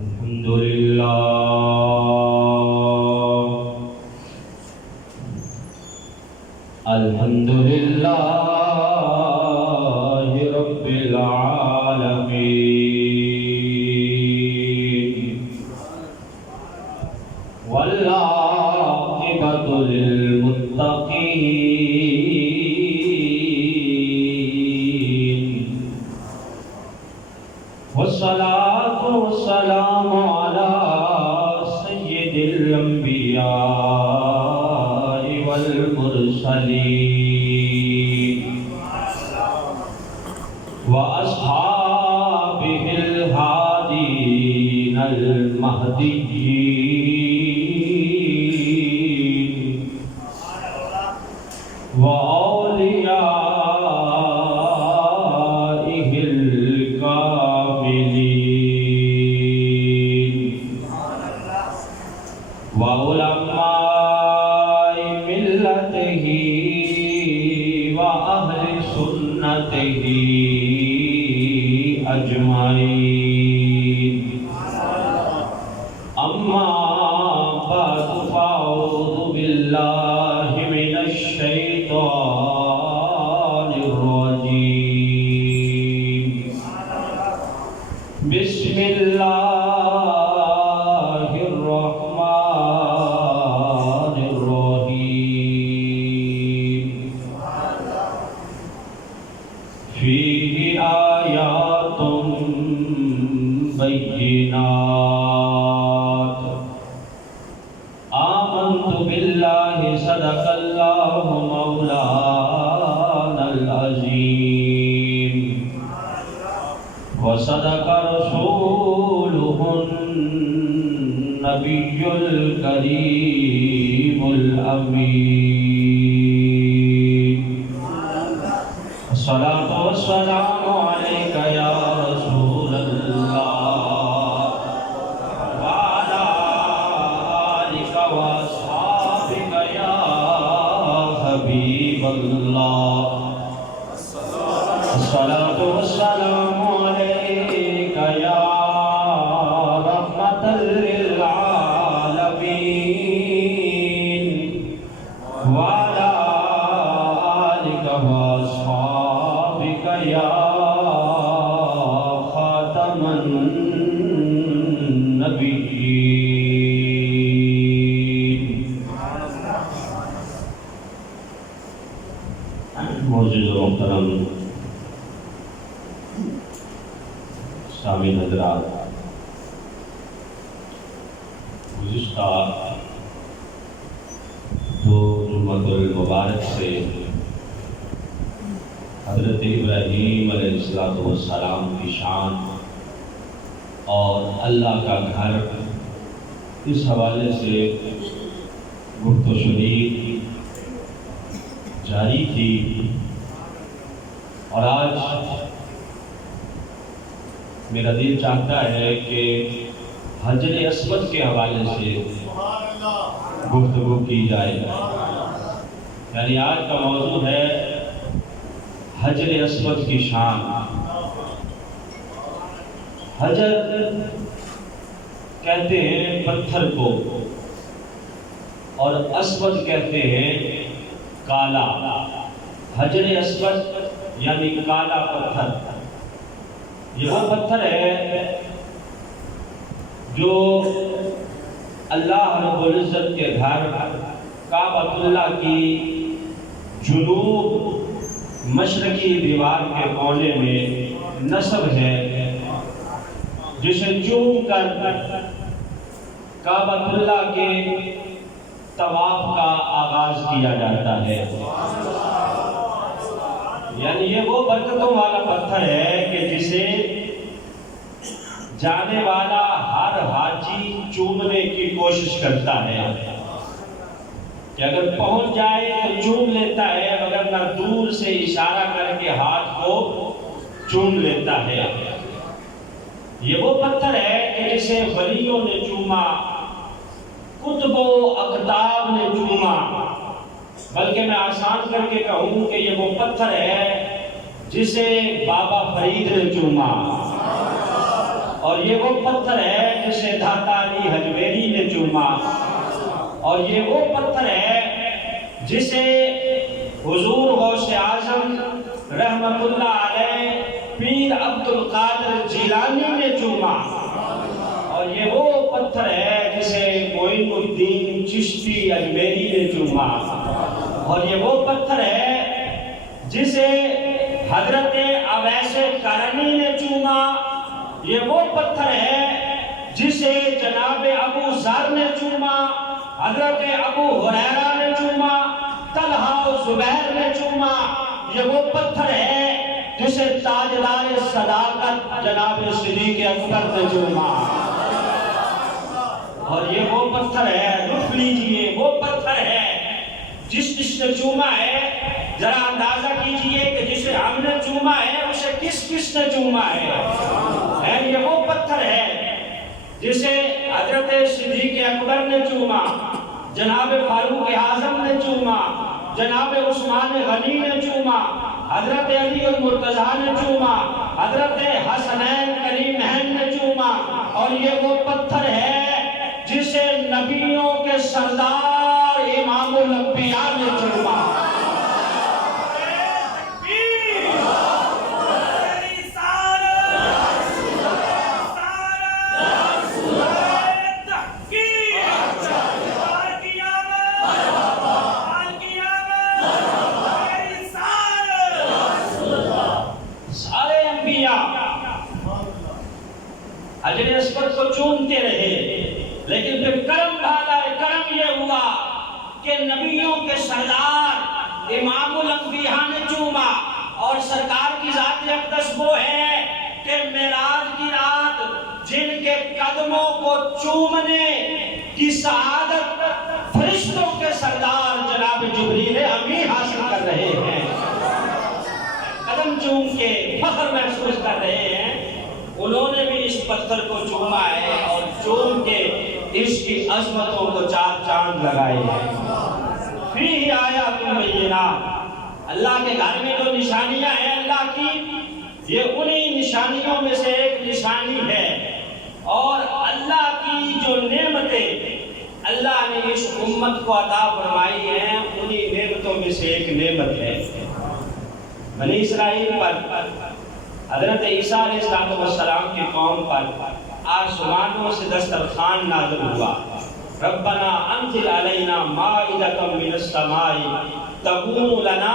الحمدللہ رب العالمین والعاقبۃ للمتقین والصلاۃ والسلام علی سید الانبیاء والمرسلین واصحابہ الہادین المہدیین وأولیائہ الکاملین وعلماء ملتہ وأہل سنتہ اجمعین اما بعد فاعوذ باللہ من الشیطان الرجیم بسم اللہ الرحمن الرحیم فیہ آیات بینات آمنت باللہ صدق اللہ مولانا العظیم وصدق رسولہ النبی الکریم الامین الصلاۃ والسلام علیک یا رسول اللہ وعلی آلک واصحابک یا حبیب اللہ الصلاۃ والسلام علیک یا رحمۃ للعالمین وعلی آلک واصحابک یا خاتم النبیین۔ معزز و محترم سامعین حضرات، گزشتہ دو جمعۃ المبارک سے حضرت ابراہیم علیہ السلام کی شان اور اللہ کا گھر اس حوالے سے گفت و شنید جاری تھی، اور آج میرا دل چاہتا ہے کہ حجر اسود کے حوالے سے گفتگو کی جائے۔ یعنی آج کا موضوع ہے حجر اسود کی شان۔ حجر کہتے ہیں پتھر کو، اور اسود کہتے ہیں کالا۔ حجر اسود یعنی کالا پتھر، یہ وہ پتھر ہے جو اللہ رب العزت کے گھر کعبۃ اللہ کی جنوب مشرقی دیوار کے کونے میں نصب ہے، جسے چوم کر کعبۃ اللہ کے طواف کا آغاز کیا جاتا ہے۔ یعنی یہ وہ برکتوں والا پتھر ہے کہ جسے جانے والا ہر حاجی چومنے کی کوشش کرتا ہے کہ اگر پہنچ جائے تو چوم لیتا ہے، وگرنہ دور سے اشارہ کر کے ہاتھ کو چوم لیتا ہے۔ یہ وہ پتھر ہے کہ جسے ولیوں نے چوما، کتب و اقطاب نے چوما، بلکہ میں آسان کر کے کہوں کہ یہ وہ پتھر ہے جسے بابا فرید نے چوما، اور یہ وہ پتھر ہے جسے دھاتا علی حجویری نے چوما، اور یہ وہ پتھر ہے جسے حضور غوث اعظم رحمت اللہ علیہ پیر عبد القادر جیلانی نے چوما، اور یہ وہ پتھر ہے جسے معین الدین چشتی اجمیری نے چوما، اور یہ وہ پتھر ہے جسے حضرت اویس کرنی نے چوما، یہ وہ پتھر ہے جسے جناب ابو ذر نے چوما، حضرت ابو ہریرہ نے چوما، طلحہ و زبیر نے چوما، یہ وہ پتھر ہے جسے تاجدار صداقت جناب صدیق اکبر نے چوما، اور یہ وہ پتھر ہے، رکھ لیجئے، وہ پتھر ہے جس نے چوما ہے، ذرا اندازہ کیجئے کہ جسے ہم نے چوما ہے اسے کس نے چوما ہے۔ یہ وہ پتھر ہے جسے حضرت صدیق اکبر نے چوما، جناب فاروق اعظم نے چوما، جناب عثمان غنی نے چوما، حضرت علی المرتضیٰ نے چوما، حضرت حسنین کریمین نے چوما، اور یہ وہ پتھر ہے جسے نبیوں کے سردار امام الانبیاء نے چوما۔ حجر اسود کو چومتے رہے، لیکن پھر کرم ڈھالا ہے، کرم یہ ہوا کہ نبیوں کے سردار امام الانبیاء نے چوما، اور سرکار کی ذات اقدس وہ ہے کہ معراج کی رات جن کے قدموں کو چومنے کی سعادت فرشتوں کے سردار جناب جبریل امی حاصل کر رہے ہیں، قدم چوم کے فخر محسوس کر رہے ہیں، انہوں نے بھی اس پتھر کو چوما ہے اور چوم کے اس کی عظمتوں کو چار چاند لگائے ہیں۔ فیہ آیات بینات، اللہ کے گھر میں جو نشانیاں ہیں اللہ کی، یہ انہی نشانیوں میں سے ایک نشانی ہے، اور اللہ کی جو نعمتیں اللہ نے اس امت کو عطا فرمائی ہیں انہی نعمتوں میں سے ایک نعمت ہے بنی اسرائیل پر حضرت عیسیٰ علیہ السلام کی قوم پر آسمانوں سے دسترخوان نازل ہوا، ربنا انزل علینا مائدۃ من السماء تکون لنا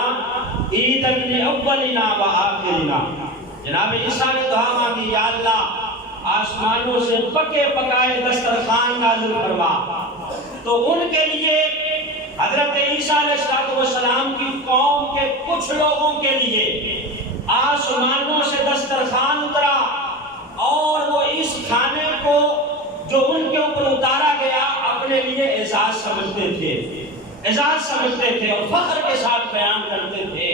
عیدا لاولنا وآخرنا۔ جناب عیسیٰ نے دعا مانگی، یا اللہ آسمانوں سے پکے پکائے دسترخوان نازل فرما، تو ان کے لیے حضرت عیسیٰ علیہ السلام کی قوم کے کچھ لوگوں کے لیے آسمانوں سے دسترخوان اترا، اور وہ اس کھانے کو جو ان کے اوپر اتارا گیا اپنے لیے اعزاز سمجھتے تھے اور فخر کے ساتھ بیان کرتے تھے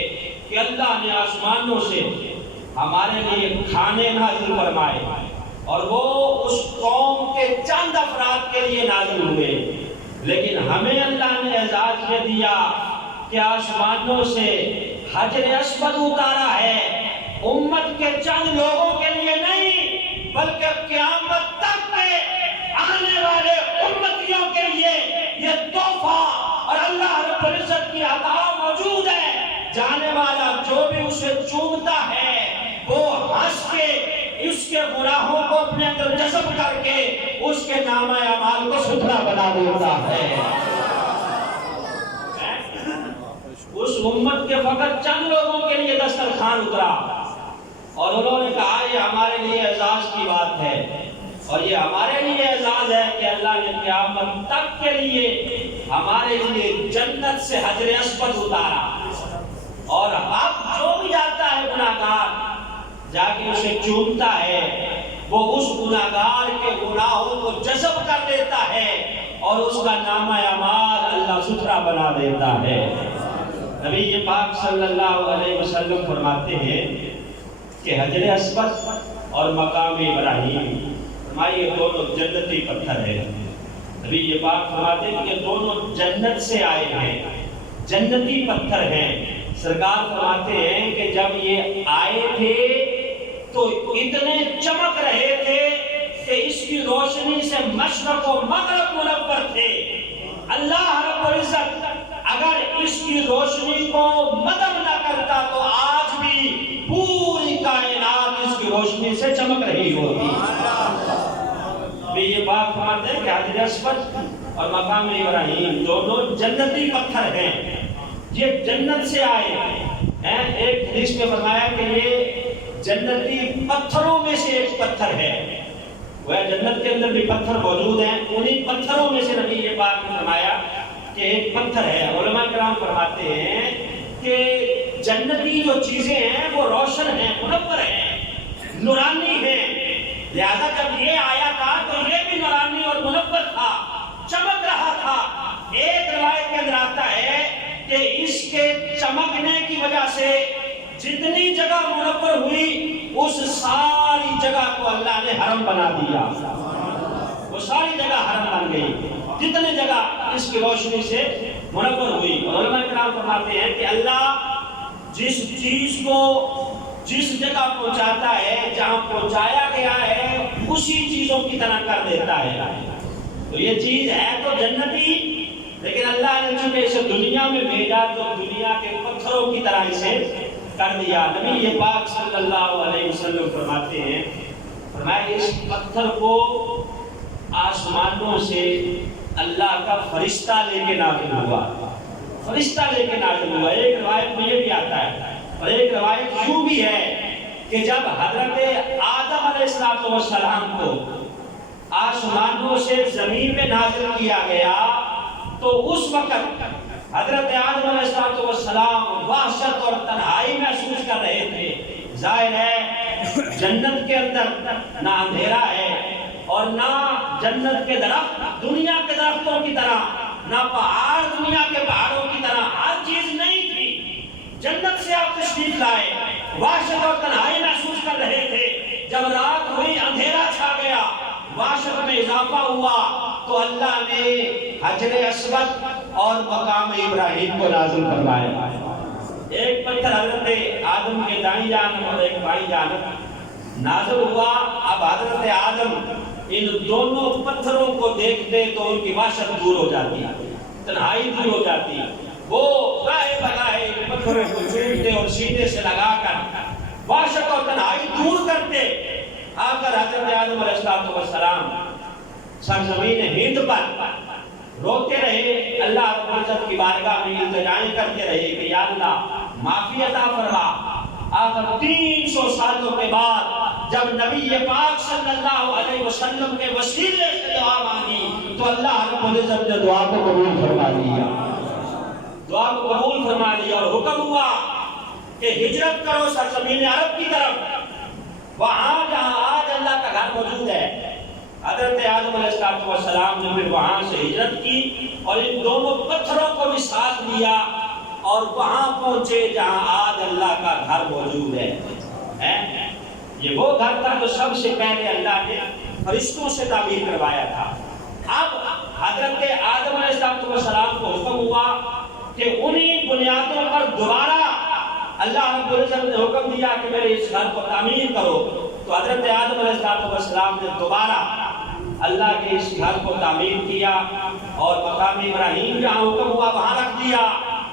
کہ اللہ نے آسمانوں سے ہمارے لیے کھانے نازل فرمائے، اور وہ اس قوم کے چند افراد کے لیے نازل ہوئے، لیکن ہمیں اللہ نے اعزاز یہ دیا کہ آسمانوں سے حجر اسود اتارا ہے، امت کے چند لوگوں کے لیے نہیں بلکہ قیامت تک کے آنے والے امتیوں کے لیے یہ تحفہ اور اللہ رب العزت کی عطا موجود ہے۔ جانے والا جو بھی اسے چومتا ہے وہ ہنس کے اس کے گناہوں کو اپنے اندر جذب کر کے اس کے نامہ اعمال کو ستھرا بنا دیتا ہے۔ اس امت کے فقط چند لوگوں کے لیے دسترخوان اترا، اور انہوں نے کہا یہ ہمارے لیے اعزاز کی بات ہے، اور یہ ہمارے لیے اعزاز ہے کہ اللہ نے قیامت تک کے لیے ہمارے لیے جنت سے حجر اسود اتارا، اور اب جو بھی جاتا ہے گناہگار جا کے اسے چومتا ہے، وہ اس گناہگار کے گناہوں کو جذب کر لیتا ہے اور اس کا نامہ اعمال اللہ ستھرا بنا دیتا ہے۔ نبی پاک صلی اللہ علیہ وسلم فرماتے ہیں کہ حجر اسود اور مقام ابراہیم، فرمائیے دونوں جنتی پتھر ہیں۔ نبی پاک فرماتے ہیں کہ یہ دونوں جنت سے آئے ہیں، جنتی پتھر ہیں۔ سرکار فرماتے ہیں کہ جب یہ آئے تھے تو اتنے چمک رہے تھے کہ کہ اس کی روشنی سے مشرق و مغرب منور تھے۔ اللہ رب العزت اگر اس کی روشنی کو مدد نہ کرتا تو آج بھی پوری کائنات اس کی روشنی سے چمک رہی ہوتی۔ یہ بات فرماتے ہیں کہ حجر اسود اور مقام ابراہیم دونوں جنتی پتھر ہیں، یہ جنت سے آئے ہیں۔ ایک حدیث میں فرمایا کہ یہ جنتی پتھروں میں سے ایک پتھر ہے۔ وہ جنت کے اندر بھی پتھر موجود ہیں، انہی پتھروں میں سے نبی یہ بات فرمایا کہ ایک پتھر ہے۔ علماء کرام فرماتے ہیں کہ جنتی جو چیزیں ہیں وہ روشن ہیں، منور ہیں، نورانی ہیں، لہذا جب یہ آیا تھا تو یہ بھی نورانی اور منور تھا، چمک رہا تھا۔ ایک روایت کے اندر آتا ہے کہ اس کے چمکنے کی وجہ سے جتنی جگہ منور ہوئی اس ساری جگہ کو اللہ نے حرم بنا دیا، وہ ساری جگہ حرم بن گئی، جتنی جگہ اس کی روشنی سے منور ہوئی۔ علماء کرام فرماتے ہیں کہ اللہ جس چیز کو جس جگہ پہنچاتا ہے، جہاں پہنچایا گیا ہے اسی چیزوں کی طرح کر دیتا ہے۔ تو یہ چیز ہے تو جنتی، لیکن اللہ نے چونکہ اسے دنیا میں بھیجا تو دنیا کے پتھروں کی طرح اسے کر دیا۔ نبی پاک صلی اللہ علیہ وسلم فرماتے ہیں، فرمایا اس پتھر کو آسمانوں سے اللہ کا فرشتہ لے کے نازل ہوا، فرشتہ لے کے نازل ہوا۔ ایک روایت میں یہ بھی آتا ہے اور ایک روایت یوں بھی ہے کہ جب حضرت آدم علیہ السلام کو آسمانوں سے زمین میں نازل کیا گیا تو اس وقت حضرت آدم علیہ السلام وحشت اور تنہائی محسوس کر رہے تھے۔ ظاہر ہے جنت کے اندر نہ اندھیرا ہے اور نہ جنت کے درخت دنیا کے درختوں کی طرح، نہ پہاڑ دنیا کے پہاڑوں کی طرح، ہر چیز نہیں تھی۔ جنت سے آپ تشریف لائے، وحشت اور تنہائی محسوس کر رہے تھے۔ جب رات ہوئی اندھیرا چھا گیا، وحشت میں اضافہ ہوا تو اللہ نے حجر اسود اور مقام ابراہیم کو نازل فرمایا۔ ایک پتھر حضرت آدم کے دائیں جانب اور ایک بائیں جانب نازل ہوا۔ اب حضرت آدم ان دونوں پتھروں کو دیکھتے تو ان کی وحشت دور ہو جاتی، تنہائی دور ہو جاتی۔ وہ گاہے بگاہے پتھروں کو چومتے اور سینے سے لگا کر وحشت اور تنہائی دور کرتے۔ آخر حضرت آدم علیہ السلام سرزمین ہند پر روتے رہے، اللہ رب العزت کی بارگاہ میں التجائیں کرتے رہے کہ یا اللہ معافی عطا فرما۔ آخر 300 سالوں کے بعد جب نبی پاک صلی اللہ علیہ وسلم کے وسیلے سے دعا مانگی تو اللہ رب العزت نے دعا کو قبول فرما لیا، دعا کو قبول فرما لیا اور حکم ہوا کہ ہجرت کرو سرزمین عرب کی طرف، وہاں جہاں آج اللہ کا گھر موجود ہے۔ حضرت آدم علیہ السلام نے پھر وہاں سے ہجرت کی اور ان دونوں پتھروں کو بھی ساتھ لیا اور وہاں پہنچے جہاں آج اللہ کا گھر موجود ہے۔ یہ وہ گھر تھا جو سب سے پہلے اللہ نے فرشتوں سے تعمیر کروایا تھا۔ اب حضرت آدم علیہ السلام کو حکم ہوا کہ انہی بنیادوں پر دوبارہ اللہ رب العزت نے حکم دیا کہ میرے اس گھر کو تعمیر کرو۔ تو حضرت آدم علیہ السلام نے دوبارہ اللہ کے اس گھر کو تعمیر کیا اور مقام ابراہیم جہاں حکم ہوا وہاں رکھ دیا،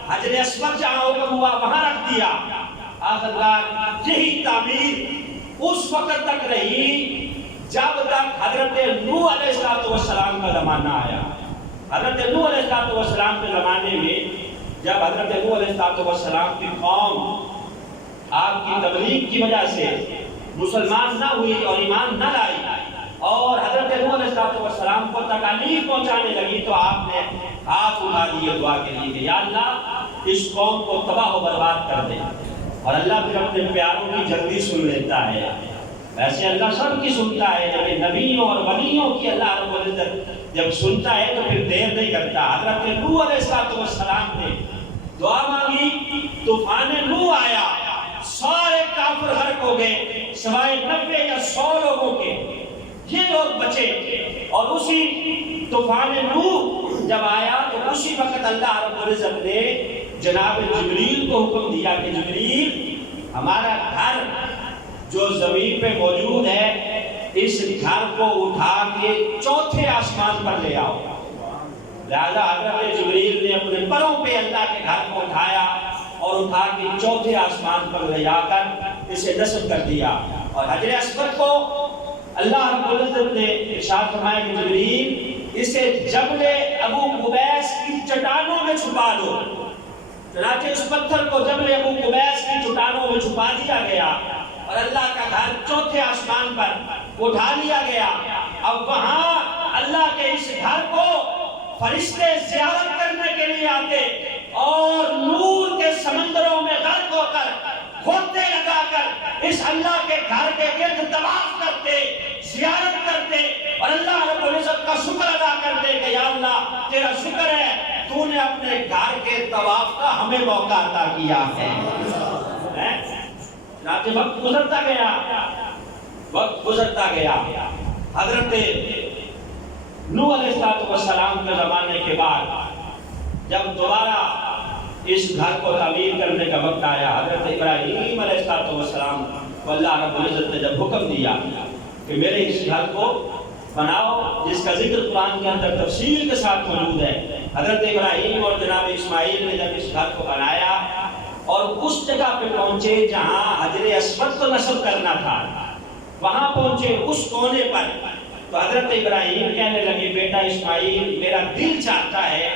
حجر اسود جہاں حکم ہوا وہاں رکھ دیا۔ آخرکار یہی تعمیر اس وقت تک رہی جب تک حضرت نوح علیہ السلام کا زمانہ آیا۔ حضرت نوح علیہ السلام کے زمانے میں جب حضرت نوح علیہ السلام کی قوم آپ کی تبلیغ کی وجہ سے مسلمان نہ ہوئی اور ایمان نہ لائی اور حضرت نوح علیہ السلام کو تکالیف پہنچانے لگی تو آپ نے ہاتھ اٹھا دیے دعا کے لیے کہ یا اللہ اس قوم کو تباہ و برباد کر دے۔ اور اللہ پھر اپنے پیاروں کی جلدی سن لیتا ہے۔ ویسے اللہ سب کی سنتا ہے لیکن نبیوں اور ولیوں کی اللہ رب العزت جب سنتا ہے تو پھر دیر نہیں کرتا۔ حضرت نوح علیہ السلام نے دعا مانگی، طوفان نوح آیا، سارے کافر غرق ہو گئے سوائے 90 یا 100 لوگوں کے، یہ لوگ بچے۔ اور اسی طوفان نوح جب آیا تو اسی وقت اللہ رب العزت نے جناب جبریل کو حکم دیا کہ جبریل ہمارا گھر جو زمین پہ موجود ہے اس گھر کو اٹھا کے چوتھے آسمان پر لے آؤ۔ لہذا حضرت جبریل نے اپنے پروں پہ اللہ کے گھر کو اٹھایا اور اٹھا کے چوتھے آسمان پر لے جا کر اسے نصب کر دیا۔ اور حجر اسود کو اللہ رب العزت نے ارشاد فرمایا کہ جبریل اسے جبل ابو قبیس کی چٹانوں میں چھپا دو۔ چنانچہ اس پتھر کو جبل ابو قبیس کی چٹانوں میں چھپا دیا گیا اور اللہ کا گھر چوتھے آسمان پر اٹھا لیا گیا۔ اب وہاں اللہ کے اس گھر کو فرشتے زیارت کرنے کے لیے آتے اور نور کے سمندروں میں غرق ہو کر غوطے لگا کر اس اللہ کے گھر کے گرد طواف کرتے، زیارت کرتے اور اللہ رب العزت کا شکر ادا کرتے کہ یا اللہ تیرا شکر ہے تو نے اپنے گھر کے طواف کا ہمیں موقع عطا کیا ہے۔ چنانچہ وقت گزرتا گیا، حضرت نوح علیہ السلام کے زمانے کے بعد جب دوبارہ اس گھر کو تعمیر کرنے کا وقت آیا، حضرت ابراہیم علیہ السلام کو اللہ رب العزت نے جب حکم دیا کہ میرے اس گھر کو بناؤ، جس کا ذکر قرآن کے اندر تفصیل کے ساتھ موجود ہے، حضرت ابراہیم اور جناب اسماعیل نے جب اس گھر کو بنایا اور اس جگہ پہ پہنچے جہاں حجر اسود کو نصب کرنا تھا، وہاں پہنچے اس کونے پر، تو حضرت ابراہیم کہنے لگے بیٹا اسماعیل میرا دل چاہتا ہے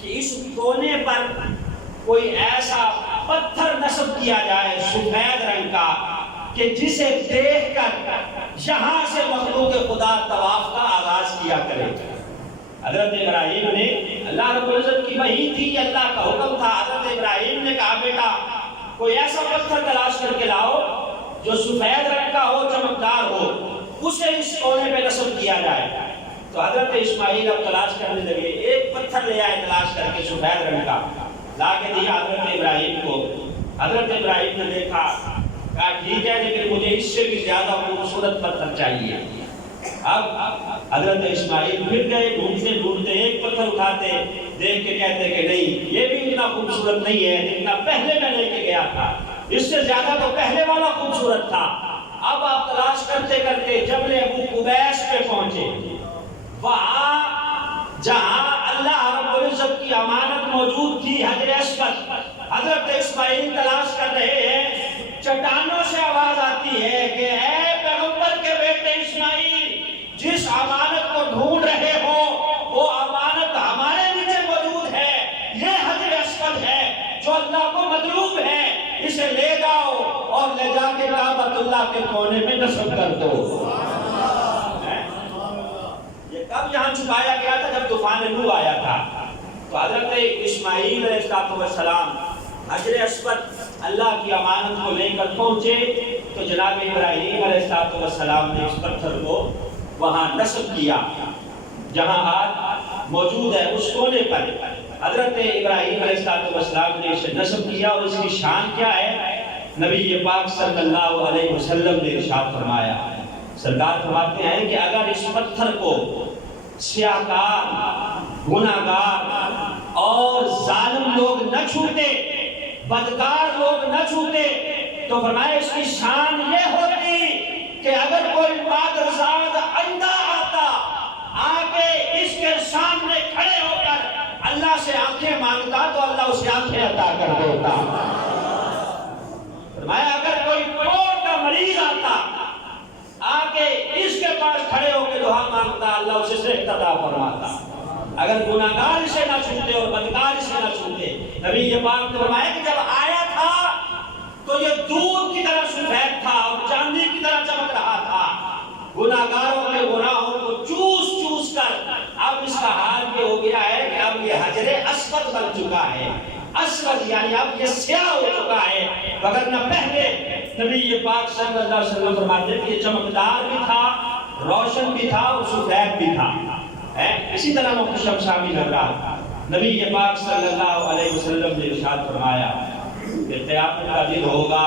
کہ اس کونے پر کوئی ایسا پتھر نصب کیا جائے سفید رنگ کا کہ جسے دیکھ کر یہاں سے مخلوق خدا طواف کا آغاز کیا کرے۔ حضرت ابراہیم نے، اللہ رب العزت کی وحی تھی، اللہ کا حکم تھا، حضرت ابراہیم نے کہا بیٹا کوئی ایسا پتھر تلاش کر کے لاؤ جو سفید رنگ کا ہو، چمکدار ہو، اسے اس کونے پہ نصب کیا جائے۔ تو حضرت اسماعیل اب تلاش کرنے لگے، ایک پتھر لے آئے تلاش کر کے سفید رنگ کا، لا کے دیا حضرت ابراہیم کو۔ حضرت ابراہیم نے دیکھا، کہا ٹھیک ہے لیکن مجھے اس سے بھی زیادہ خوبصورت پتھر چاہیے۔ اب حضرت اسماعیل پھر گئے، ڈھونڈتے ڈھونڈتے ایک پتھر اٹھاتے، دیکھ کے کہتے کہ نہیں یہ بھی اتنا خوبصورت نہیں ہے جتنا پہلے میں لے کے گیا تھا، اس سے زیادہ تو پہلے والا خوبصورت تھا۔ اب آپ تلاش کرتے کرتے جبل ابو قبیس پہ پہنچے، وہاں جہاں اللہ رب العزت کی امانت موجود تھی حجر اسود، حضرت اسماعیل تلاش کر رہے ہیں، چٹانوں سے آواز آتی ہے کہ اے پیغمبر کے بیٹے اسماعیل، جس امانت کو ڈھونڈ رہے ہو وہ امانت ہمارے نیچے موجود ہے، یہ حجر اسود ہے جو اللہ کو مطلوب ہے، اسے لے جاؤ اور لے جا کے کعبۃ اللہ کے کونے میں نصب کر دو۔ یہ کب یہاں چھپایا گیا تھا؟ جب طوفان نوح آیا تھا۔ تو حضرت اسماعیل علیہ السلام حجر اسود اللہ کی امانت کو لے کر پہنچے تو جناب ابراہیم علیہ السلام نے اس پتھر کو وہاں نصب کیا جہاں آج موجود ہے، اس کونے پر حضرت ابراہیم علیہ السلام نے اسے نصب کیا۔ اور اس کی شان کیا ہے؟ نبی پاک صلی اللہ علیہ وسلم نے ارشاد فرمایا، سرکار فرماتے ہیں کہ اگر اس پتھر کو سیاہکار، گناہگار اور ظالم لوگ نہ چھوتے، بدکار لوگ نہ چھوتے، تو فرمایا اس کی شان یہ ہوتی کہ اگر کوئی مادرزاد اندھا آتا، آگے اس کے سامنے کھڑے ہو کر اللہ سے آنکھیں مانگتا تو اللہ اسے آنکھیں عطا کر دیتا۔ فرمایا اگر کوئی کوڑ کا مریض آتا، آگے اس کے پاس کھڑے ہو کے دعا مانگتا، اللہ اسے صحت عطا فرماتا۔ اگر گناہگار اسے نہ چھوتے اور بدکار اسے نہ چھوتے، نبی پاک نے فرمایا کہ جب آیا تھا تو یہ دودھ کی طرح سفید تھا اور چاندی کی طرح چمک رہا تھا۔ گناہگاروں کے گناہوں کو چوس چوس کر اب اس کا حال یہ ہو گیا ہے کہ اب یہ حجر اسود بن چکا ہے۔ اسود یعنی اب یہ سیاہ ہو چکا ہے، وگرنہ پہلے نبی پاک صلی اللہ علیہ وسلم فرماتے ہیں کہ یہ چمکدار بھی تھا، روشن بھی تھا اور سفید بھی تھا۔ اسی طرح محتشم شامی حضرات، نبی پاک صلی اللہ علیہ وسلم نے ارشاد فرمایا کہ قیامت کا دن ہوگا،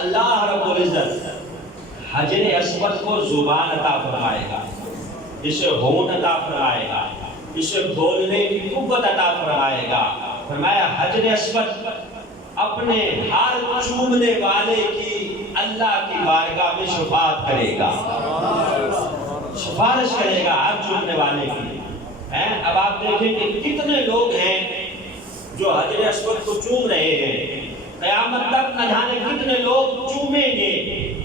اللہ رب العزت حجر اسود کو زبان عطا فرمائے گا، اسے ہون عطا فرمائے گا، اسے بولنے کی قوت عطا فرمائے گا۔ فرمایا حجر اسود اپنے ہر چومنے والے کی اللہ کی بارگاہ میں شفاعت کرے گا۔ سفارش کرے گا ہاتھ چومنے والے کی. اب آپ دیکھیں کہ کتنے لوگ ہیں جو حجر اسود کو چوم رہے ہیں. قیامت تک نہ جانے کتنے لوگ چومیں گے،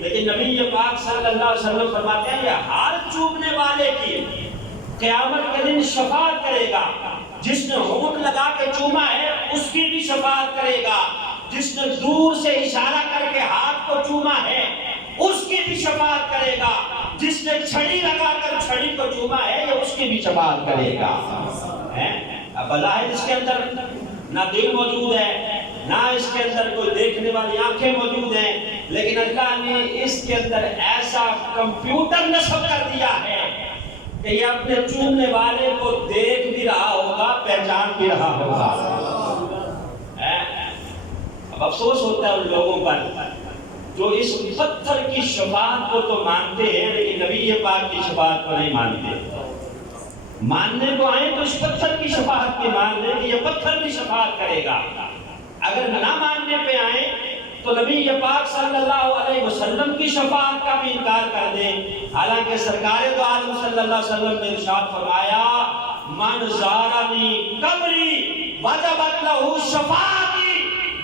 لیکن نبی پاک صلی اللہ علیہ وسلم فرماتے ہیں یہ ہاتھ چومنے والے کی قیامت کے دن شفاعت کرے گا. جس نے ہونٹ لگا کے چوما ہے اس کی بھی شفاعت کرے گا. جس نے دور سے اشارہ کر کے ہاتھ کو چوما ہے اس کی بھی شفاعت کرے گا. جس نے چھڑی لگا کر چھڑی کو چوما ہے یہ اس کی بھی شفاعت کرے گا. اب بظاہر اس کے اندر نہ دل موجود ہے، نہ اس کے اندر کوئی دیکھنے والی آنکھیں موجود ہیں، لیکن اللہ نے اس کے اندر ایسا کمپیوٹر نصب کر دیا ہے کہ یہ اپنے چومنے والے کو دیکھ بھی رہا ہوگا، پہچان بھی رہا ہوگا. اب افسوس ہوتا ہے ان لوگوں پر جو اس پتھر کی شفاعت کو تو مانتے ہیں لیکن نبی پاک کی شفاعت کو نہیں مانتے. ماننے کو آئیں تو اس پتھر کی شفاعت کی مان لیں کہ یہ پتھر بھی شفاعت کرے گا. اگر نہ ماننے پہ آئیں تو نبی پاک صلی اللہ علیہ وسلم کی شفاعت کا بھی انکار کر دیں. حالانکہ سرکار دو عالم صلی اللہ علیہ وسلم نے ارشاد فرمایا من زارنی قبری وجبت لہ شفاعتی،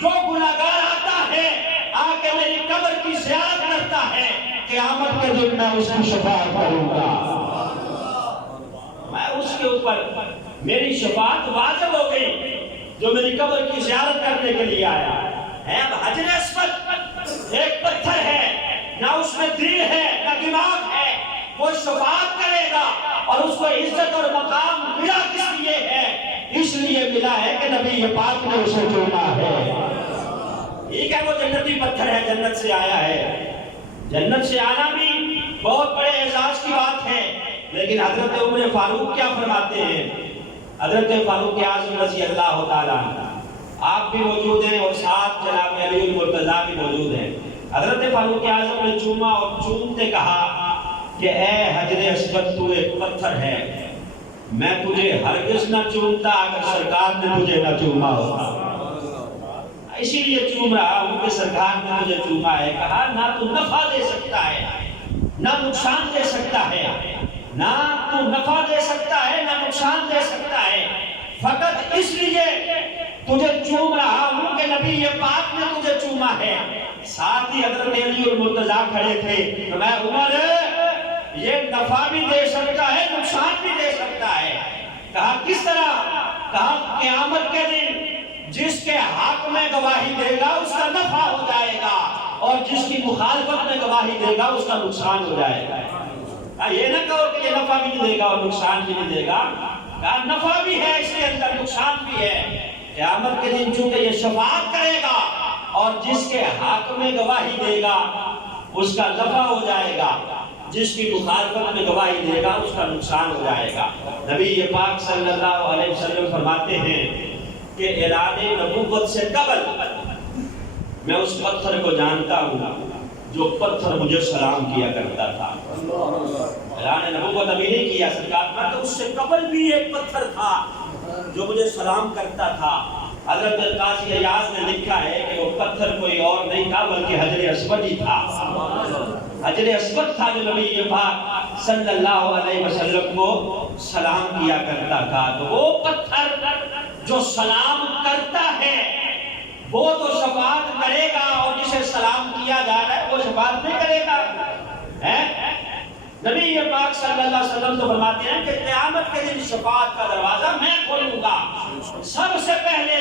جو گناہگار آتا ہے آ کے میری قبر کی زیارت کرتا ہے قیامت کے دن میں اس کی شفاعت کروں گا. میں اس کے اوپر میری شفاعت واجب ہو گئی جو میری قبر کی زیارت کرنے کے لیے آیا ہے. اب حجر اسود ایک پتھر ہے، نہ اس میں دل ہے نہ دماغ ہے، وہ شفاعت کرے گا. اور اس کو عزت اور مقام ملا کس لیے ہے؟ اس لیے ملا ہے کہ نبی پاک نے اسے چوما ہے. ٹھیک ہے وہ جنتی پتھر ہے، جنت سے آیا ہے. جنت سے آنا بھی بہت بڑے اعزاز کی بات ہے، لیکن حضرت عمر فاروق کیا فرماتے ہیں؟ حضرت فاروق اعظم رضی اللہ تعالیٰ عنہ آپ بھی موجود ہیں اور ساتھ جناب علی المرتضیٰ بھی موجود ہیں. حضرت فاروق اعظم نے چوما اور چومتے کہا کہ اے حجر اسود تو ایک پتھر ہے، میں تجھے ہرگز نہ چومتا اگر سرکار نے تجھے نہ چوما ہوتا. اسی لیے چوم رہا ہوں کہ سرکار نے تجھے چوما ہے. کہا نہ تو نفع دے سکتا ہے نہ نقصان دے سکتا ہے، نہ تو نفع دے سکتا ہے نہ نقصان دے سکتا ہے، فقط اس لیے تجھے چوم رہا ہوں کہ نبی پاک نے تجھے چوما ہے. ساتھ ہی حضرت علی المرتضیٰ کھڑے تھے. تو میں عمر یہ نفع بھی دے سکتا ہے نقصان بھی دے سکتا ہے. کہا کس طرح؟ کہا قیامت کے دن جس کے حق میں گواہی دے گا اس کا نفع ہو جائے گا اور جس کی مخالفت میں گواہی دے گا اس کا نقصان ہو جائے گا. یہ نہ کہو کہ یہ نفع بھی نہیں دے گا اور نقصان بھی نہیں دے گا. کہا نفع بھی ہے اس کے اندر، نقصان بھی ہے. قیامت کے دن چونکہ یہ شفاعت کرے گا اور جس کے حق میں گواہی دے گا اس کا نفع ہو جائے گا، جس کی مخالفت میں گواہی دے گا اس کا نقصان ہو جائے گا. نبی پاک صلی اللہ علیہ وسلم فرماتے ہیں کہ اعلان نبوت سے قبل میں اس پتھر کو جانتا ہوں جو پتھر مجھے سلام کیا کرتا تھا. اعلان نبوت ابھی نہیں کیا سرکار میں، تو اس سے قبل بھی ایک پتھر تھا جو مجھے سلام کرتا تھا. حضرت قاضی ایاز نے لکھا ہے کہ وہ پتھر کوئی اور نہیں تھا بلکہ حجر اسود ہی تھا. حجر اسود تھا جو نبی پاک صلی اللہ علیہ وسلم کو سلام کیا کرتا تھا. تو وہ پتھر جو سلام کرتا ہے وہ تو شفاعت کرے گا اور جسے سلام کیا جا رہا ہے وہ شفاعت نہیں کرے گا. نبی پاک صلی اللہ علیہ وسلم تو فرماتے ہیں کہ قیامت کے دن شفاعت کا دروازہ میں کھولوں گا، سب سے پہلے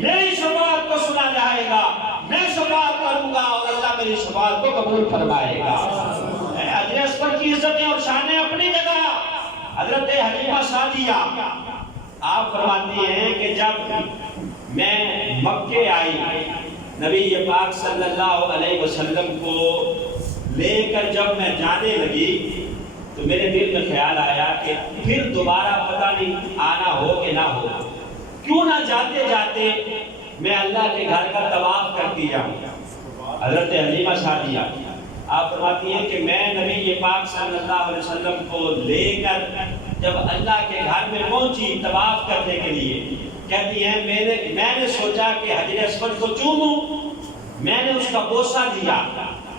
میری شفاعت کو سنا جائے گا، میں شفاعت کروں گا اور اللہ میری شفاعت کو قبول فرمائے گا. حجر اسود کی عزتیں اور شانیں اپنی جگہ. حضرت حلیمہ سعدیہ آپ فرماتی ہیں کہ جب میں مکے آئی نبی پاک صلی اللہ علیہ وسلم کو لے کر جب میں جانے لگی تو میرے دل میں خیال آیا کہ پھر دوبارہ پتہ نہیں آنا ہو کہ نہ ہو، کیوں نہ جاتے جاتے میں اللہ کے گھر کا طواف کرتی جاؤں. حضرت حلیمہ سعدیہ آپ فرماتی ہیں کہ میں نبی پاک صلی اللہ علیہ وسلم کو لے کر جب اللہ کے گھر میں پہنچی طواف کرنے کے لیے، کہتی ہیں میں نے سوچا کہ حجر اسود کو چوموں، میں نے اس کا بوسہ دیا،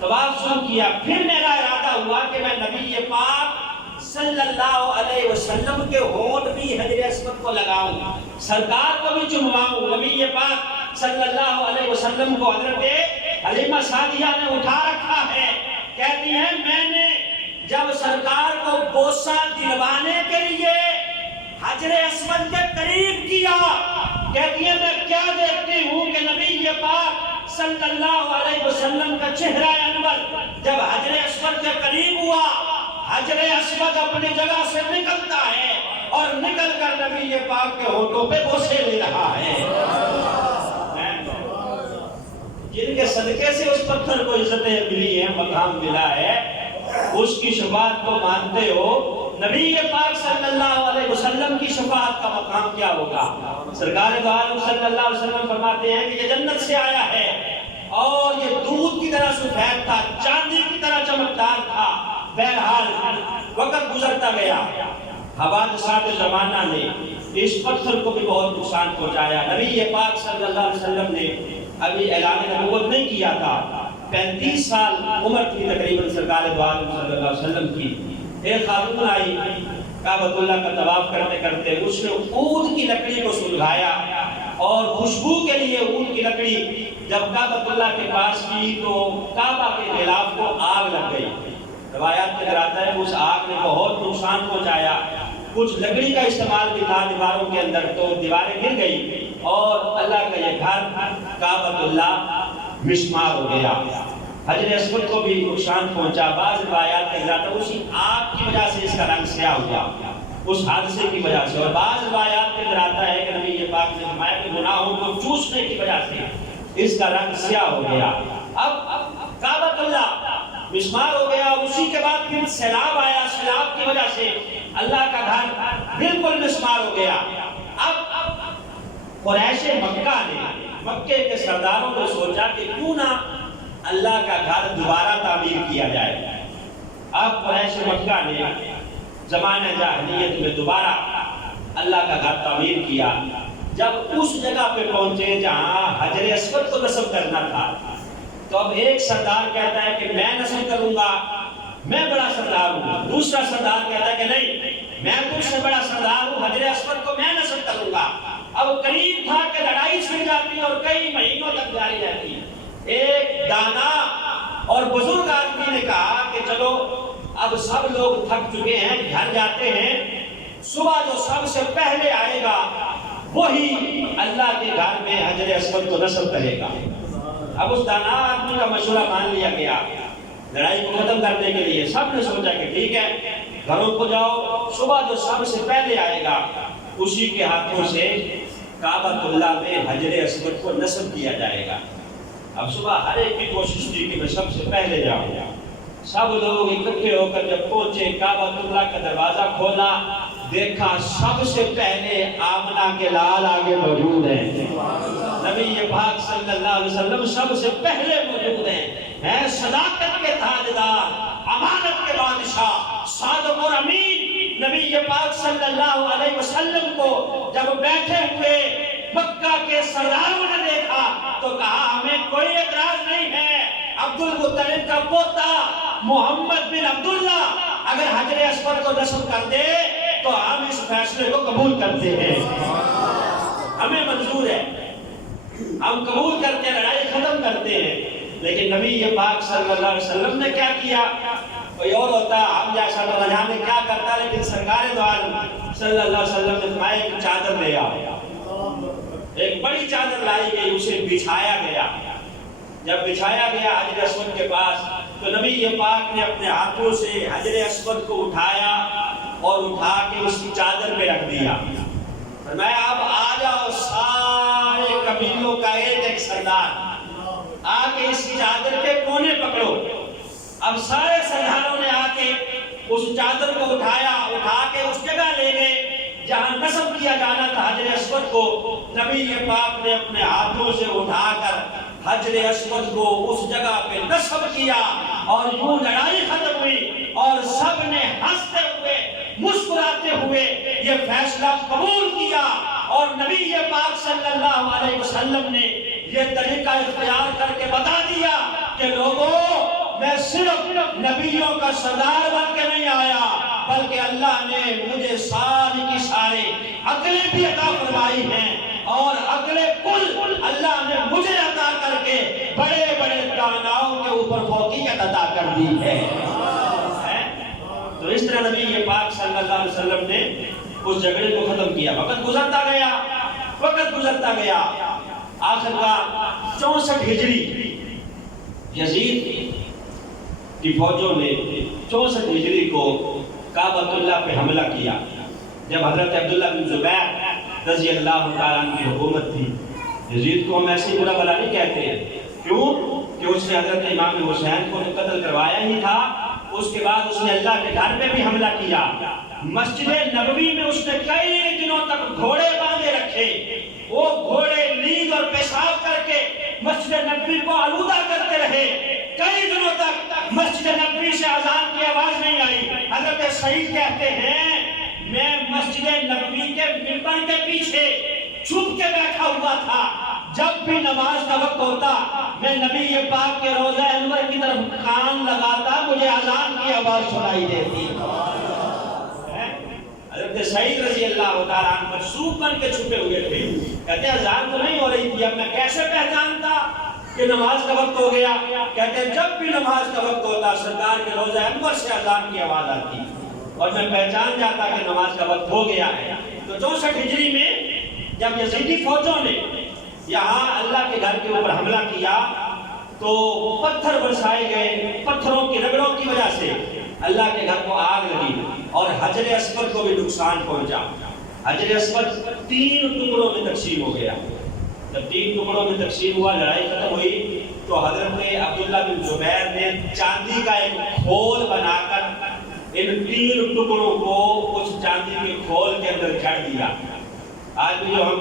طواف شروع کیا، پھر میرا ارادہ ہوا کہ میں نبی پاک صلی اللہ علیہ وسلم کے ہونٹ بھی حجر اسود کو لگاؤں، سرکار کو بھی چمواؤں۔ نبی پاک صلی اللہ علیہ وسلم کو حضرت حلیمہ سعدیہ نے اٹھا رکھا ہے، کہتی ہیں میں نے جب سرکار کو بوسہ دلوانے کے لیے حجر اسود کے قریب کیا، کہتی ہیں میں کیا دیکھتی ہوں کہ نبی پاک صلی اللہ علیہ وسلم کا چہرہ انور جب حجر اسود کے قریب ہوا، حجر اسود اپنی جگہ سے نکلتا ہے اور نکل کر نبی پاک کے ہونٹوں پہ بوسے لے رہا ہے۔ جن کے صدقے سے اس پتھر کو عزتیں ملی ہیں، مقام ملا ہے، اس کی شفاعت کو مانتے ہو، نبی پاک صلی اللہ علیہ وسلم کی شفاعت کا مقام کیا ہوگا؟ سرکار دو عالم صلی اللہ علیہ وسلم فرماتے ہیں کہ یہ جنت سے آیا ہے اور یہ دودھ کی طرح سفید تھا، چاندی کی طرح چمکدار تھا۔ بہرحال وقت گزرتا گیا، حوادثات زمانہ نے اس پتھر کو بھی بہت نقصان پہنچایا۔ نبی پاک صلی اللہ علیہ وسلم نے ابھی اعلان نبوت نہیں کیا تھا، 35 سال عمر تھی تقریباً سرکار دو عالم صلی اللہ علیہ وسلم کی۔ ایک خاتون آئی کعبۃ اللہ کا طواف کرتے کرتے، اس نے عود کی لکڑی کو سلگایا اور خوشبو کے لیے عود کی لکڑی جب کعبۃ اللہ کے پاس کی تو کعبہ کے غلاف کو آگ لگ گئی۔ روایات کے اندر آتا ہے اس آگ نے بہت نقصان پہنچایا، کچھ لکڑی کا استعمال بھی تھا دیواروں کے اندر، تو دیواریں گر گئی اور اللہ کا یہ گھر کعبۃ اللہ مسمار ہو گیا۔ حجر اسود کو بھی نقصان پہنچا۔ بعض روایات کے اندر آتا ہے اسی آگ کی وجہ سے اس کا رنگ سیاہ ہوا، اس حادثے کی وجہ سے۔ اور بعض روایات کے اندر آتا ہے کہ نبی پاک نے فرمایا کہ گناہوں کو چوسنے کی وجہ سے اس کا رنگ سیاہ ہو گیا۔ اب کعبۃ اللہ مسمار ہو گیا، اسی کے بعد پھر سیلاب آیا، سیلاب کی وجہ سے اللہ کا گھر بالکل مسمار ہو گیا۔ اب قریش مکہ نے، مکے کے سرداروں نے سوچا کہ کیوں نہ اللہ کا گھر دوبارہ تعمیر کیا جائے۔ اب قریش مکہ نے زمانہ جاہلیت میں دوبارہ اللہ کا گھر تعمیر کیا۔ جب اس جگہ پہ پہنچے جہاں حجر اسود کو نصب کرنا تھا، تو اب ایک سردار کہتا ہے کہ میں نصب کروں گا، میں بڑا سردار ہوں۔ دوسرا سردار کہتا ہے کہ نہیں، میں تم سے بڑا سردار ہوں، حجر اسود کو میں نصب کروں گا۔ اب قریب تھا کہ لڑائی چھڑ جاتی اور کئی مہینوں تک جاری رہتی۔ ایک دانا اور بزرگ آدمی نے کہا کہ چلو اب سب لوگ تھک چکے ہیں، گھر جاتے ہیں، صبح جو سب سے پہلے آئے گا وہی اللہ کے گھر میں حجر اسود کو نصب کرے گا۔ اب اس دانا آدمی کا مشورہ مان لیا گیا لڑائی کو ختم کرنے کے لیے۔ سب نے سوچا کہ ٹھیک ہے، گھروں کو جاؤ، صبح جو سب سے پہلے آئے گا اسی کے ہاتھوں سے کعبۃ اللہ میں حجر اسود کو نصب کیا جائے گا۔ اب صبح ہر ایک کی کوشش تھی کہ میں سب سے پہلے جاؤں۔ سب لوگ اکٹھے ہو کر جب پہنچے، کعبۃ اللہ کا دروازہ کھولا، دیکھا سب سے پہلے آمنہ کے لال آگے موجود ہیں۔ نبی پاک صلی اللہ علیہ وسلم سب سے پہلے موجود ہیں، صداقت کے تاجدار، امانت کے بادشاہ، صادق اور امین۔ نبی پاک صلی اللہ علیہ وسلم کو جب بیٹھے ہوئے مکہ کے سرداروں نے دیکھا تو کہا ہمیں کوئی اعتراض نہیں ہے، عبد المطلب کا پوتا محمد بن عبداللہ اگر حجر اسود کو نصب کر دے تو ہم اس فیصلے کو قبول کرتے ہیں، ہمیں منظور ہے، ہم قبول کرتے ہیں، لڑائی ختم کرتے ہیں۔ لیکن نبی پاک صلی اللہ علیہ وسلم نے کیا کیا؟ کوئی اور ہوتا ہم جیسا نہ جانے کیا کرتا، لیکن سرکار دو عالم صلی اللہ علیہ وسلم نے فرمایا کہ چادر لے آؤ۔ ایک بڑی چادر لائی گئی، اسے بچھایا گیا۔ جب بچھایا گیا حجر اسود کے پاس تو نبی پاک نے اپنے ہاتھوں سے حجر اسود کو اٹھایا اور اٹھا کے اس کی چادر پہ رکھ دیا۔ فرمایا اب آ جاؤ سارے قبیلوں کا ایک ایک سردار، آ کے اس کی چادر کے کونے پکڑو۔ اب سارے سرداروں نے آ کے اس چادر کو اٹھایا، اٹھا کے اس جگہ لے گئے جہاں نصب کیا جانا تھا حجر اسود کو۔ نبی پاک نے اپنے ہاتھوں سے اٹھا کر حجر اسود کو اس جگہ پہ نصب کیا اور یوں لڑائی ختم ہوئی اور سب نے ہنستے ہوئے مسکراتے ہوئے یہ فیصلہ قبول کیا۔ اور نبی پاک صلی اللہ علیہ وسلم نے یہ طریقہ اختیار کر کے بتا دیا کہ لوگوں میں صرف نبیوں کا سردار بن کے نہیں آیا بلکہ اللہ نے مجھے ساری کی سارے عقلیں بھی عطا فرمائی ہیں اور عقلِ کل اللہ نے مجھے عطا کر کے بڑے بڑے داناؤں کے اوپر فوقیت عطا کر دی ہے۔ تو اس طرح نبی پاک صلی اللہ علیہ وسلم نے اس جھگڑے کو ختم کیا۔ وقت گزرتا گیا، آخر کا 64 ہجری یزید کی فوجوں نے 64 ہجری کو کعبۃ اللہ پہ حملہ کیا، جب حضرت عبداللہ بن زبیر رضی اللہ تعالیٰ عنہ کی حکومت تھی۔ یزید کو ہم ایسے برا بھلا نہیں کہتے ہیں، کیوں کہ اس نے حضرت امام حسین کو قتل کروایا ہی تھا، اس کے بعد اس نے اللہ کے گھر پہ بھی حملہ کیا۔ مسجد نبوی میں اس نے کئی دنوں تک گھوڑے باندھے رکھے، وہ گھوڑے نیند اور پیشاب کر کے مسجد نبوی کو آلودہ کرتے رہے، کئی دنوں تک مسجد نبوی سے اذان کی آواز نہیں آئی۔ حضرت سعید کہتے ہیں میں مسجد نبوی کے ممبر کے پیچھے چھپ کے بیٹھا ہوا تھا، جب بھی نماز کا وقت ہوتا میں نبی پاک کے روضہ انور کی طرف کان لگاتا، مجھے اذان کی آواز سنائی دیتی۔ حضرت سعید رضی اللہ تعالیٰ عنہ مجذوب بن کے چھپے ہوئے تھے، کہتے ہیں اذان تو نہیں ہو رہی تھی، اب میں کیسے پہچانتا کہ نماز کا وقت ہو گیا؟ کہتے ہیں جب بھی نماز کا وقت ہوتا سرکار کے روضہ انور سے اذان کی آواز آتی اور میں پہچان جاتا کہ نماز کا وقت ہو گیا ہے۔ تو 64 ہجری میں جب یزیدی فوجوں نے یہاں اللہ کے گھر کے اوپر حملہ کیا تو پتھر برسائے گئے، پتھروں کی رگڑوں کی وجہ سے اللہ کے گھر کو آگ لگی اور حجر اسود کو بھی نقصان پہنچا۔ حجر اسود 3 ٹکڑوں میں تقسیم ہو گیا۔ جب 3 ٹکڑوں میں تقسیم ہوا، لڑائی ختم ہوئی تو حضرت عبداللہ بن زبیر نے چاندی کا ایک کھول بنا کر ان 3 ٹکڑوں کو اس چاندی کے کھول کے اندر جڑ دیا۔ آج بھی جو ہم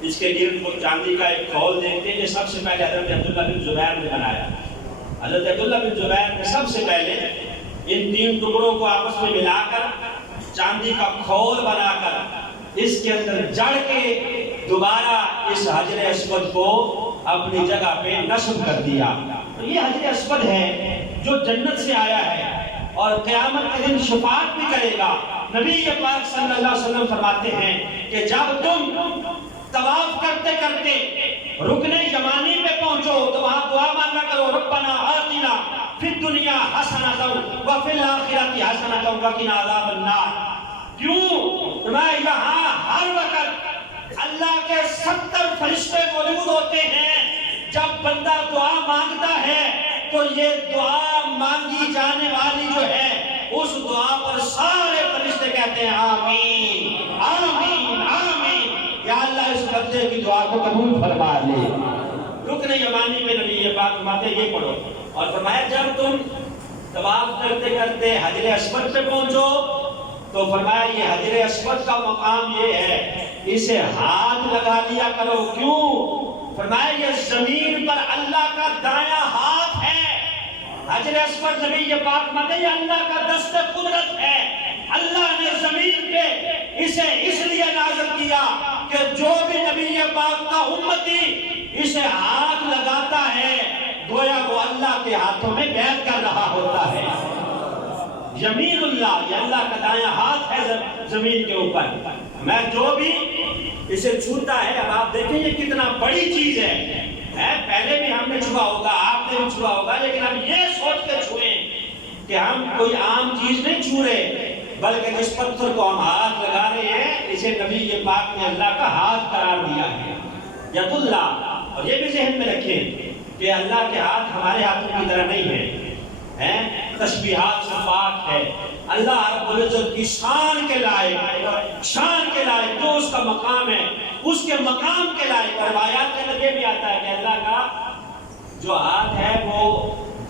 اس کے گرد کو چاندی کا ایک کھول دیکھتے ہیں، یہ سب سے پہلے حضرت عبداللہ بن زبیر نے بنایا۔ حضرت عبداللہ بن زبیر نے سب سے پہلے ان 3 ٹکڑوں کو آپس میں ملا کر چاندی کا کھول بنا کر اس کے اندر جڑ کے دوبارہ اس حجر اسود کو اپنی جگہ پہ نصب کر دیا۔ تو یہ حجر اسود ہے جو جنت سے آیا ہے اور قیامت کے دن شفاعت بھی کرے گا۔ نبی پاک صلی اللہ علیہ وسلم فرماتے ہیں کہ جب تم طواف کرتے کرتے رکن یمانی پہ پہنچو تو وہاں دعا مانگا کرو، ربنا آتنا فی الدنیا حسنۃ وفی الآخرۃ حسنۃ وقنا عذاب النار۔ کیوں؟ میں یہاں ہر وقت اللہ کے 70 فرشتے موجود ہوتے ہیں، جب بندہ دعا مانگتا ہے تو یہ دعا مانگی جانے والی جو ہے اس دعا پر سارے فرشتے کہتے ہیں آمین آمین آمین، یا اللہ اس بندے کی دعا کو قبول فرما لے۔ رکن یمانی میں نبی پاک فرماتے یہ پڑھو، اور فرمایا جب تم طواف کرتے کرتے حجر اسود پہ پہنچو تو فرمایا یہ حجر اسود کا مقام یہ ہے اسے ہاتھ لگا لیا کرو۔ کیوں؟ فرمایا یہ زمین پر اللہ کا دایاں ہاتھ ہے۔ حجر اسود نبی پاک فرماتے یہ اللہ کا دست قدرت ہے، اللہ نے زمین پہ اسے اس لیے نازل کیا کہ جو بھی نبی پاک کا امتی اسے ہاتھ لگاتا ہے گویا وہ اللہ کے ہاتھوں میں بیعت کر رہا ہوتا ہے۔ یمین اللہ، یہ اللہ کا دایاں ہاتھ ہے زمین کے اوپر، میں جو بھی اسے چھوتا ہے، اب آپ دیکھیں یہ کتنا بڑی چیز ہے۔ پہلے بھی ہم نے چھوا ہوگا، آپ نے بھی چھوا ہوگا، لیکن ہم یہ سوچ کے چھوئیں کہ ہم کوئی عام چیز نہیں چھو رہے، بلکہ جس پتھر کو ہم ہاتھ لگا رہے ہیں اسے نبی پاک نے اللہ کا ہاتھ قرار دیا ہے، ید اللہ۔ اور یہ بھی ذہن میں رکھیں کہ اللہ کے ہاتھ ہمارے ہاتھوں کی طرح نہیں ہے، تشبیہات سے پاک ہے۔ اللہ رب العزت کی شان کے لائق، شان کے لائق جو اس کا مقام ہے اس کے مقام کے لائق۔ روایات کے اندر یہ بھی آتا ہے کہ اللہ کا جو ہاتھ ہے وہ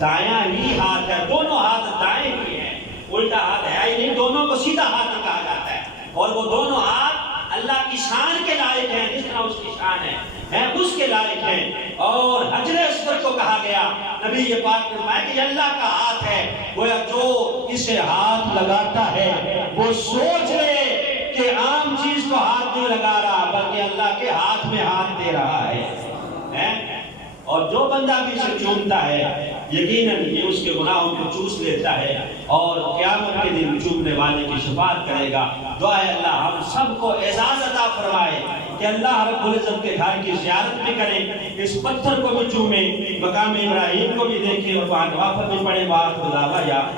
دایاں ہی ہاتھ ہے، دونوں ہاتھ دائیں ہی ہیں، الٹا ہاتھ ہے ہی نہیں، دونوں کو سیدھا ہاتھ ہی کہا جاتا ہے، اور وہ دونوں ہاتھ اللہ کی شان کے لائق ہیں، جس طرح اس کی شان ہے اس کے لائق ہیں۔ اور حجر اسود کو کہا گیا، نبی یہ بات فرمایا کہ یہ اللہ کا ہاتھ ہے، گویا جو اسے ہاتھ لگاتا ہے وہ سوچ لے کہ عام چیز کو ہاتھ نہیں لگا رہا بلکہ اللہ کے ہاتھ میں ہاتھ دے رہا ہے۔ اور جو بندہ بھی اسے چومتا ہے یقیناً یہ اس کے گناہوں کو چوس لیتا ہے اور قیامت قیامت کے دن چومنے والے کی شفاعت کرے گا۔ دعا ہے اللہ ہم سب کو اعزاز عطا فرمائے کہ اللہ رب العزت کے گھر کی زیارت بھی کریں، اس پتھر کو بھی چومیں، مقام ابراہیم کو بھی دیکھیں اور وہاں نوافل بھی پڑھیں۔ وآخر دعوانا